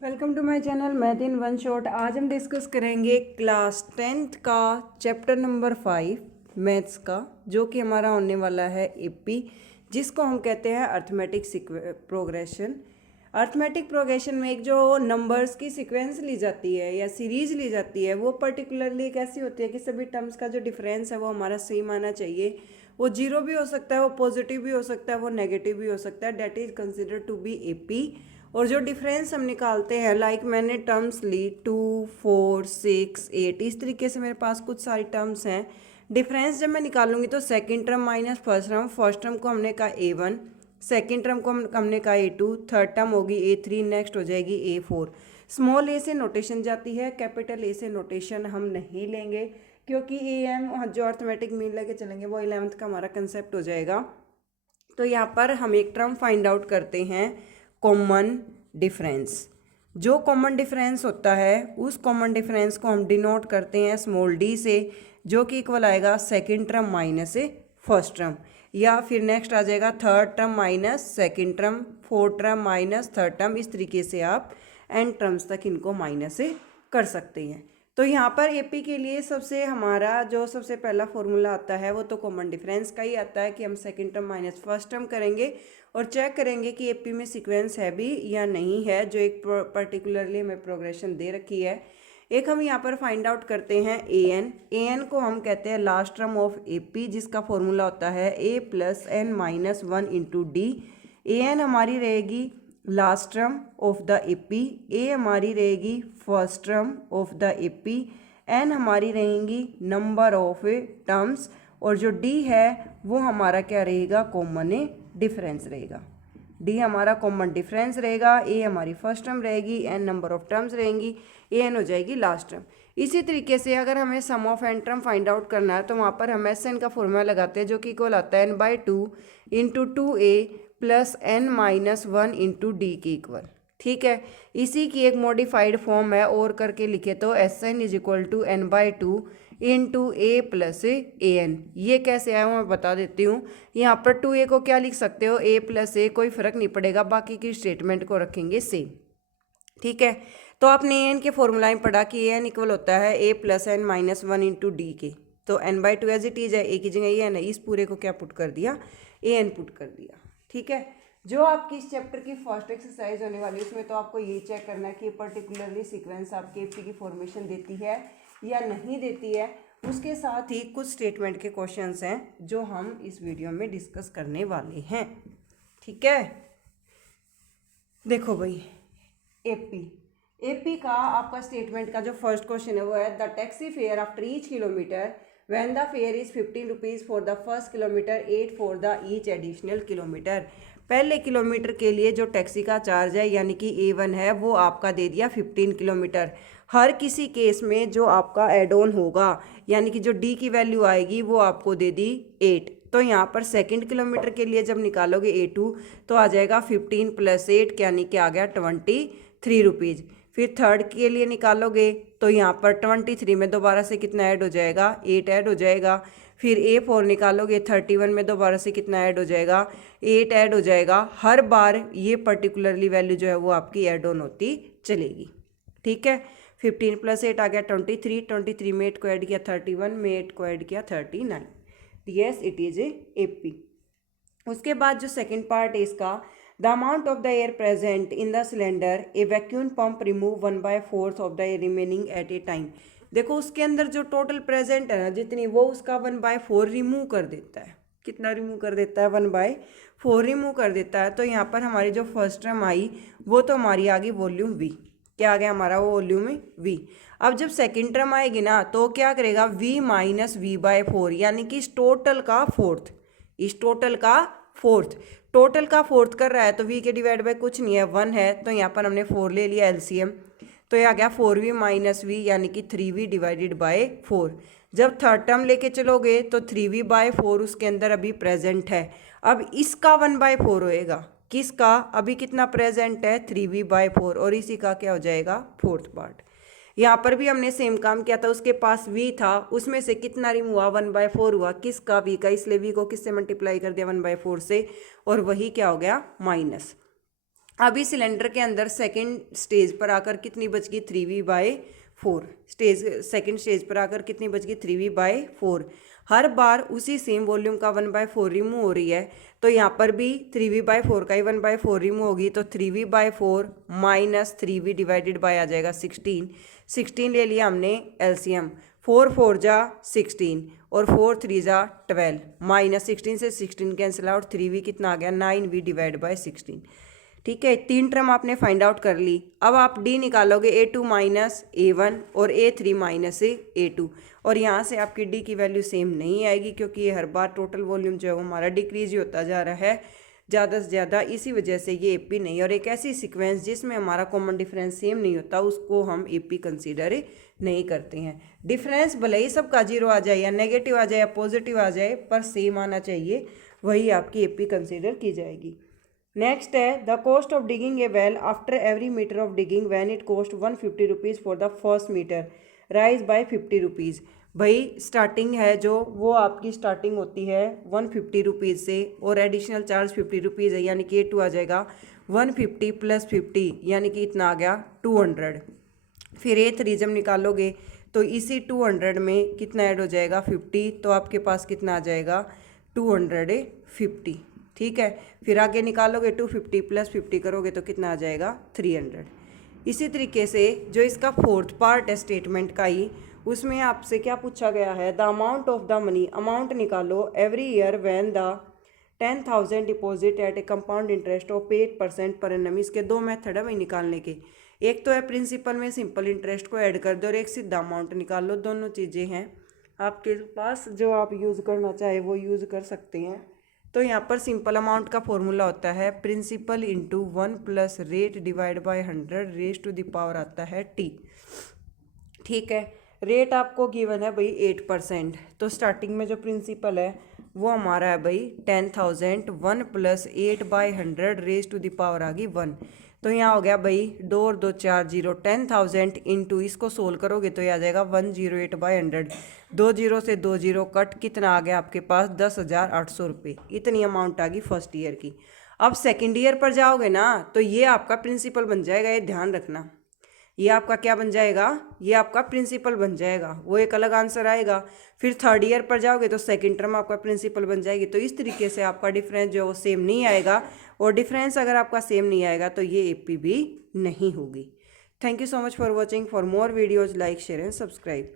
Welcome to my channel math in one shot. आज हम discuss करेंगे क्लास 10th का चैप्टर नंबर 5 मैथ्स का, जो कि हमारा होने वाला है एपी, जिसको हम कहते हैं अर्थमेटिक प्रोग्रेशन। अर्थमेटिक प्रोग्रेशन में एक जो नंबर्स की सीक्वेंस ली जाती है या सीरीज ली जाती है, वो पर्टिकुलरली कैसी होती है कि सभी टर्म्स का जो डिफरेंस है वो हमारा सेम आना चाहिए। वो जीरो भी हो सकता है, वो पॉजिटिव भी हो सकता है, वो नेगेटिव भी हो सकता है। That is considered to be AP. और जो डिफरेंस हम निकालते हैं, लाइक मैंने टर्म्स ली 2, 4, 6, 8, इस तरीके से मेरे पास कुछ सारी टर्म्स हैं। डिफरेंस जब मैं निकालूंगी तो second term minus first term को हमने कहा A1, सेकंड टर्म को हमने कहा A2, थर्ड टर्म होगी A3, नेक्स्ट हो जाएगी A4। स्मॉल ए से नोटेशन जाती है, कैपिटल ए से नोटेशन हम नहीं लेंगे, क्योंकि AM जो अर्थमेटिक मीन लेके चलेंगे वो 11th का हमारा कंसेप्ट हो जाएगा। तो यहाँ पर हम एक टर्म फाइंड आउट करते हैं, कॉमन डिफरेंस। जो कॉमन डिफरेंस होता है उस कॉमन डिफरेंस को हम डिनोट करते हैं स्मॉल डी से, जो कि इक्वल आएगा second term minus first term, या फिर नेक्स्ट आ जाएगा third term minus second term, fourth term minus third term. इस तरीके से आप एन टर्म्स तक इनको माइनस से कर सकते हैं। तो यहाँ पर एपी के लिए हमारा जो सबसे पहला फॉर्मूला आता है वो तो कॉमन डिफरेंस का ही आता है कि हम second term minus first term करेंगे और चेक करेंगे कि एपी में सीक्वेंस है भी या नहीं है, जो एक पर्टिकुलरली हमें प्रोग्रेशन दे रखी है। एक हम यहाँ पर फाइंड आउट करते हैं एन को हम कहते हैं लास्ट टर्म ऑफ एपी, जिसका फॉर्मूला होता है a plus N minus 1 into d. N हमारी रहेगी last term of the AP, a हमारी रहेगी first term of the AP, n हमारी रहेंगी नंबर ऑफ टर्म्स, और जो डी है वो हमारा क्या रहेगा, कॉमन डिफरेंस रहेगा। डी हमारा कॉमन डिफरेंस रहेगा, ए हमारी फर्स्ट टर्म रहेगी, एन नंबर ऑफ टर्म्स रहेंगी, ए एन हो जाएगी लास्ट टर्म। इसी तरीके से अगर हमें sum of n term find out करना है तो वहाँ पर हम एस एन का फॉर्मूला लगाते हैं, जो कि इक्वल आता है n/2 into 2a plus n minus 1 into D की इक्वल। ठीक है, इसी की एक मॉडिफाइड फॉर्म है, और करके लिखे तो S N is equal to n/2 into A plus A N. ये कैसे आया मैं बता देती हूँ। यहाँ पर 2a को क्या लिख सकते हो, a प्लस ए, कोई फर्क नहीं पड़ेगा, बाकी की स्टेटमेंट को रखेंगे सेम। ठीक है, तो आपने एन के फॉर्मूला में पढ़ा कि एन इक्वल होता है a plus N minus 1 into D K. तो n/2 एज इट इज है, ए की जगह ये है, इस पूरे को क्या पुट कर दिया, ए एन पुट कर दिया। ठीक है, जो आपकी इस चैप्टर की फर्स्ट एक्सरसाइज होने वाली है उसमें तो आपको ये चेक करना है कि पर्टिकुलरली सीक्वेंस आपके एपी की फॉर्मेशन देती है या नहीं देती है। उसके साथ ही कुछ स्टेटमेंट के क्वेश्चंस हैं जो हम इस वीडियो में डिस्कस करने वाले हैं। ठीक है, देखो भाई, एपी का आपका स्टेटमेंट का जो फर्स्ट क्वेश्चन है वो है the taxi fare after each kilometre when the fair is 15 rupees for the first kilometre, 8 for the each additional kilometre. पहले किलोमीटर के लिए जो टैक्सी का चार्ज है यानी कि A1 है वो आपका दे दिया 15 किलोमीटर। हर किसी केस में जो आपका एड ऑन होगा यानी कि जो डी की वैल्यू आएगी वो आपको दे दी 8। तो यहाँ पर सेकंड किलोमीटर के लिए जब निकालोगे A2 तो आ जाएगा 15 प्लस 8 यानी कि आ गया 23 रुपीज़। फिर थर्ड के लिए निकालोगे तो यहाँ पर 23 में दोबारा से कितना ऐड हो जाएगा, 8 ऐड हो जाएगा। फिर A4 निकालोगे 31 में दोबारा से कितना ऐड हो जाएगा, 8 ऐड हो जाएगा। हर बार ये पर्टिकुलरली वैल्यू जो है वो आपकी ऐड ऑन होती चलेगी। ठीक है, 15 प्लस 8 आ गया 23 में 8 को ऐड किया 31 में 8 को ऐड किया 39। Yes, it is AP. उसके बाद जो सेकंड पार्ट है इसका, the amount of the air present in the cylinder a vacuum pump remove 1/4 of the air remaining at a time. देखो उसके अंदर जो टोटल प्रेजेंट है ना जितनी, वो उसका 1/4 रिमूव कर देता है। कितना रिमूव कर देता है, 1/4 रिमूव कर देता है। तो यहाँ पर हमारी जो फर्स्ट टर्म आई वो तो हमारी आ गई वॉल्यूम वी। क्या आ गया हमारा, वो वॉल्यूम वी। अब जब सेकेंड टर्म आएगी ना तो क्या करेगा, v माइनस v/4 यानी कि इस टोटल का फोर्थ, इस टोटल का फोर्थ, टोटल का फोर्थ कर रहा है तो v के डिवाइड बाय कुछ नहीं है, 1 है। तो यहाँ पर हमने 4 ले लिया एलसीएम, तो ये आ गया 4v माइनस वी यानी कि 3v डिवाइडेड बाय 4। जब थर्ड टर्म लेके चलोगे तो 3v/4 उसके अंदर अभी प्रेजेंट है। अब इसका 1/4 होएगा, किसका, अभी कितना प्रेजेंट है, 3v/4, और इसी का क्या हो जाएगा, फोर्थ पार्ट। यहाँ पर भी हमने सेम काम किया था, उसके पास v था, उसमें से कितना रिमूव हुआ, 1/4 हुआ, किसका, v का, इसलिए v को किससे मल्टीप्लाई कर दिया, 1/4 से, और वही क्या हो गया, माइनस। अभी सिलेंडर के अंदर सेकंड स्टेज पर आकर कितनी बच गई 3v/4। सेकंड स्टेज पर आकर कितनी बच गई 3v/4। हर बार उसी सेम वॉल्यूम का 1/4 रिमूव हो रही है, तो यहाँ पर भी 3v/4 का ही 1/4 रिमूव होगी, तो 3v/4 minus 3v divided by आ जाएगा 16। 16 ले लिया हमने एलसीएम, 4 4 जा 16 और 4 3 जा 12, माइनस 16 से 16 कैंसिल आउट, 3v कितना आ गया 9v डिवाइड बाय 16। ठीक है, 3 टर्म आपने फाइंड आउट कर ली। अब आप डी निकालोगे a2 माइनस a1 और a3 माइनस a2, और यहाँ से आपकी डी की वैल्यू सेम नहीं आएगी, क्योंकि ये हर बार टोटल वॉल्यूम जो है वो हमारा डिक्रीज ही होता जा रहा है ज़्यादा से ज़्यादा, इसी वजह से ये एपी नहीं। और एक ऐसी सीक्वेंस जिसमें हमारा कॉमन डिफरेंस सेम नहीं होता उसको हम एपी कंसीडर नहीं करते हैं। डिफरेंस भले ही सबका जीरो आ जाए या नेगेटिव आ जाए या पॉजिटिव आ जाए, पर सेम आना चाहिए, वही आपकी एपी कंसीडर की जाएगी। नेक्स्ट है the cost of digging a well after every metre of digging when it cost 150 rupees for the first metre rise by 50 rupees. भाई स्टार्टिंग है जो वो आपकी स्टार्टिंग होती है 150 रुपीज़ से, और एडिशनल चार्ज 50 रुपीज़ है, यानी कि A2 आ जाएगा 150 + 50, यानी कि इतना आ गया 200। फिर A3 जब निकालोगे तो इसी 200 में कितना ऐड हो जाएगा 50, तो आपके पास कितना आ जाएगा 250। ठीक है, फिर आगे निकालोगे 250 + 50 करोगे तो कितना आ जाएगा 300। इसी तरीके से जो इसका फोर्थ पार्ट है स्टेटमेंट का ही, उसमें आपसे क्या पूछा गया है, the amount of the money, amount निकालो every year when the 10,000 deposit at a compound interest of 8% per annum. इसके दो मेथड है भाई निकालने के, एक तो है प्रिंसिपल में सिंपल इंटरेस्ट को ऐड कर दो, और एक सीधा अमाउंट निकाल लो। दोनों चीज़ें हैं आपके पास, जो आप यूज़ करना चाहे वो यूज़ कर सकते हैं। तो यहाँ पर सिंपल अमाउंट का फॉर्मूला होता है principal into 1 + rate divide by 100 raise to the power आता है t। ठीक है, रेट आपको गिवन है भाई 8%, तो स्टार्टिंग में जो प्रिंसिपल है वो हमारा है भाई 10,000, 1 + 8/100 रेज टू द पावर आ गई 1। तो यहाँ हो गया भाई 2 और 2 4 0, 10,000 इंटू इसको सोल्व करोगे तो ये आ जाएगा 108/100, 2 0 से 2 0 कट, कितना आ गया आपके पास 10,800 रुपये। इतनी अमाउंट आ गई फर्स्ट ईयर की। अब सेकेंड ईयर पर जाओगे ना तो ये आपका प्रिंसिपल बन जाएगा, ये ध्यान रखना, ये आपका क्या बन जाएगा, ये आपका प्रिंसिपल बन जाएगा, वो एक अलग आंसर आएगा। फिर थर्ड ईयर पर जाओगे तो सेकंड टर्म आपका प्रिंसिपल बन जाएगी। तो इस तरीके से आपका डिफरेंस जो है वो सेम नहीं आएगा, और डिफरेंस अगर आपका सेम नहीं आएगा तो ये एपी भी नहीं होगी। Thank you so much for watching. For more videos like share and subscribe.